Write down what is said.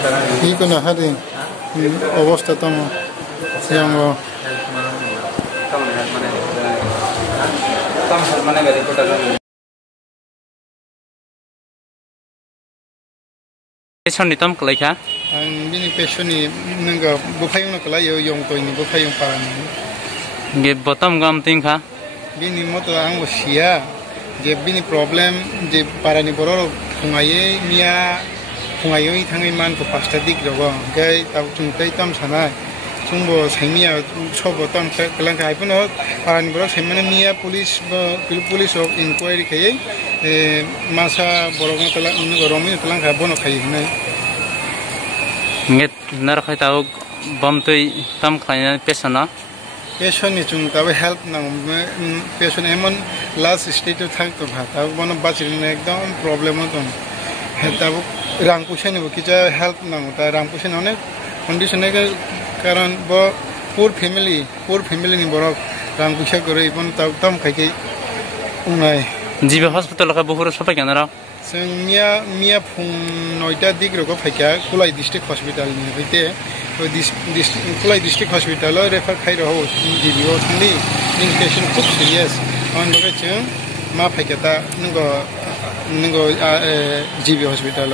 Iko na hari অবস্থা তো yang Passion ni tam kelai kah? Bini passion ni nengga bupayung nak kelai yang tu ini bupayung paran. Ge bottom gam ting kah? Bini moto ang usia, je bini problem je paran ni boror pungaye mia pungayo ini thangai man ko pasta dik dogo. Gay tahu tungkai tam sana. Sungbo semia sobo tam kelang kai pun paran boror semana mia polis of inquiry kai masa boror telang romi telang kai bono kai ni. Nget narak tahu bom tu tam kelai passion na? Passion ni chung tahu help nang passion emon last stage tu thang tu bhat tahu bono bacil ni ekdom problem tu. Tahu rang pusing ni kita help nang tahu rang pusing ni condition ni karan bo poor family ni borok rang pusing kore ipon tahu tam kai unai. Jiwa hospital ka buhur sampai kan nara? Mia phung noida dik roko phaikia Kulai district hospital ni hoite to Kulai district hospital refer khai raho GBO thangli ning patient khub serious on baga chung ma phaikia ta ningo GBO hospital